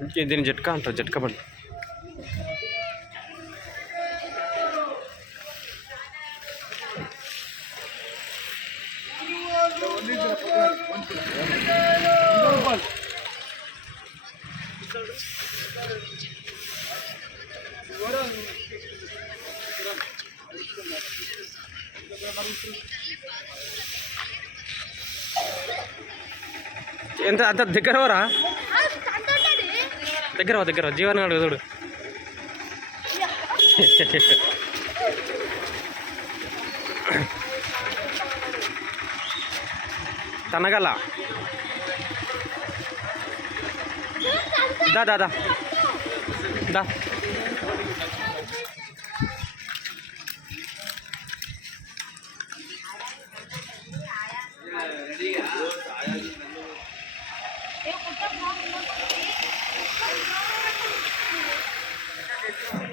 ఇంకే దీన్ని జట్కా అంటారు జట్కా బండి. ఎంత? అంత దగ్గర వరా దగ్గర దగ్గర వా. జీవన్ అడుగు చూడు. తనగల. దా దా దా. దా.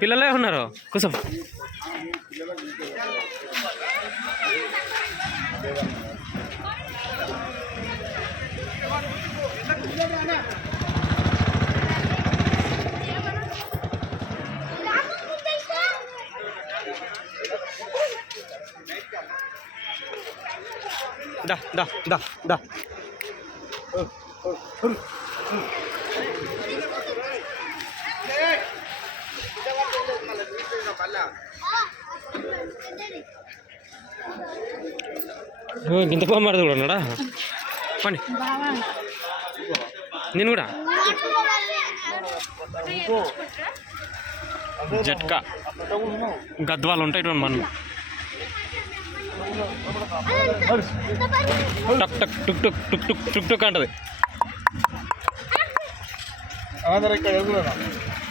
పిల్లలే ఉన్నారు కూసం దా దా దా దా ఇంత పోమారదు కూడా ఉన్నాడా? పండి నేను కూడా? జట్కా. గద్వాలు ఉంటాయి ఇటువంటి మనం. టక్ టక్ టుక్ టుక్ టుక్ టుక్ టుక్ టుక్ అంటది.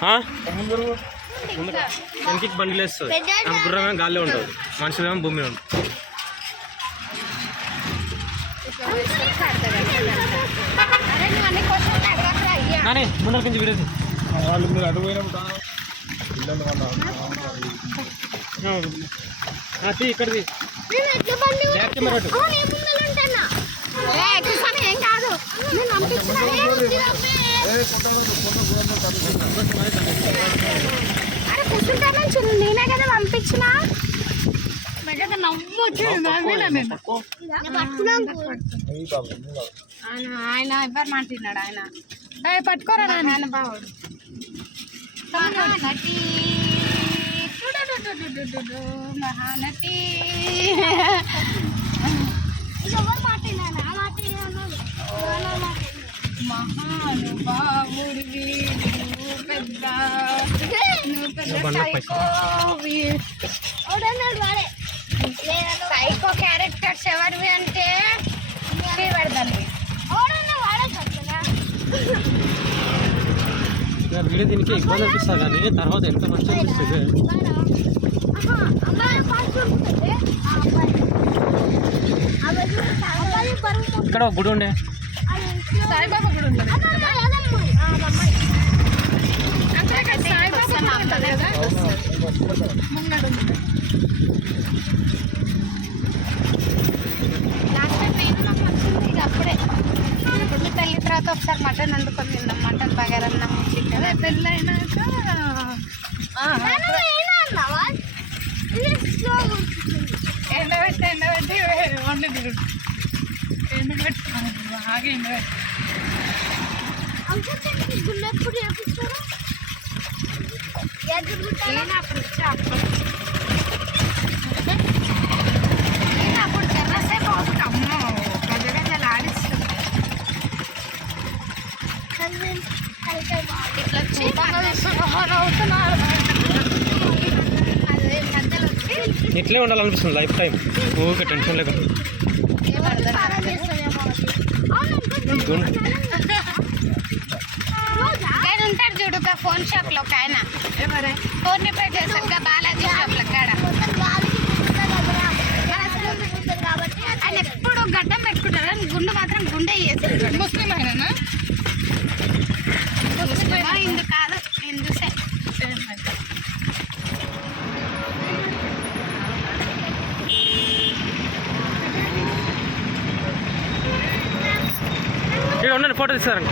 ఆ? ముందర వెనక్కి బండి లేస్తుంది ఆమె గుర్రమేమో గాల్లో ఉంటుంది. మనుషులేమో భూమి మీద ఉంటుంది. కానీ ముందర కొంచెం విడేది వాళ్ళు మీరు అటు పోయినప్పుడు ఇక్కడిది ఏం కాదు. నేను నేనే కదా పంపించిన నవ్వు వచ్చింది ఆయన ఆయన ఎవరు మాట్లాడినాడు ఆయన? పట్టుకోరా నాన్న. బావాడు. మహానటి. మహానటి. మహానుభావుడు వీడు పెద్ద. సైకో క్యారెక్టర్స్ ఎవరివి అంటే శ్రీవర్ధన్వి వీడియో దీనికి ఇబ్బంది అనిపిస్తుంది కానీ తర్వాత ఎంత మంచిగా అనిపిస్తుంది ఇక్కడ ఒక గుడి ఉండే సాయిబాబా కూడా ఉంటుంది నాకు అప్పుడే తర్వాత ఒకసారి మటన్ వండుకొని తిందాం మటన్ బగారన్నం చికెన్ పెళ్ళి అయినాక ఎండబెట్టి ఎండబెట్టి వండి ఎండబెట్టి బాగా ఎండబెట్టి అప్పుడు ఇచ్చా అప్పుడు అవుతుంది ఆడిస్తుంది ఇట్లా వచ్చి అవుతున్నారు మధ్యలో వచ్చి ఇట్లే ఉండాలనిపిస్తుంది లైఫ్ టైం. ఊరికే టెన్షన్ లేక. ఉంటాడు చూడు ఫోన్ షాప్లో ఒక ఆయన. ఫోన్ రిపేర్ చేస్తాడు ఇంకా బాలాజీ షాప్లో కాడ ఆయన ఎప్పుడు గడ్డం పెట్టుకుంటాడు కానీ గుండు మాత్రం గుండె చేస్తాడు ముస్లిం ఆయన ముస్లిమా హిందూ కాదు హిందూసే ఇక్కడ ఉండండి ఫోటో తీస్తారండి